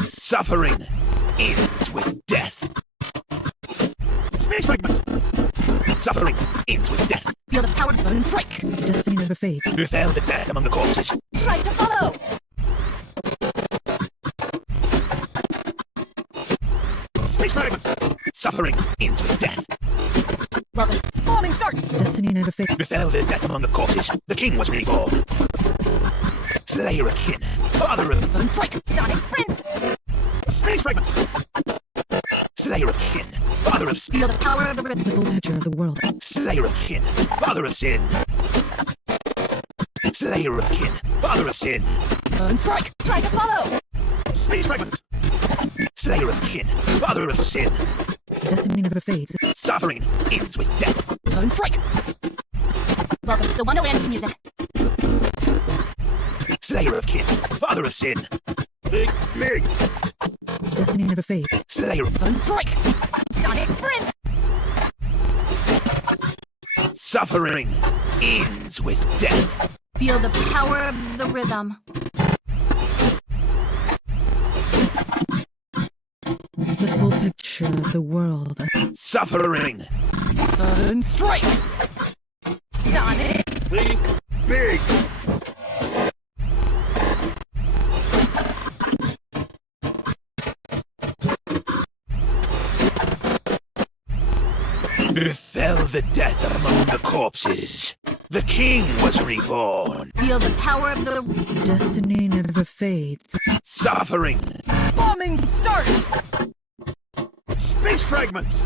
Suffering ends with death. Space fragment. Suffering ends with death. Feel the power of sudden strike. Destiny never fades. Befell the dead among the corpses. Try to follow. Space fragments. Suffering ends with death. Welcome. Bombing start. Destiny never fades. Befell the death among the corpses. The king was reborn. Slayer of kin. Father of Sudden strike. Sonic sprint. space fragments. Slayer of kin. Father of Feel the power of the rhythm. The full picture of the world. Slayer of kin. Father of sin. Slayer of kin. Father of sin. Sudden strike. Try to follow. Space fragments. Slayer of kin. Father of sin. Destiny never fades. Suffering ends with death. Sudden strike. Welcome to the Wonderland of music. Slayer of kin. Father of sin. Big. Destiny never fades. Slayer of Sudden strike. Sonic sprint. suffering ends with death. Feel the power of the rhythm. The full picture of the world. Suffering. Sudden strike. Sonic. Think big. Befell the death among the corpses. The king was reborn. Feel the power of the Destiny never fades. Suffering. bombing start. Space fragments.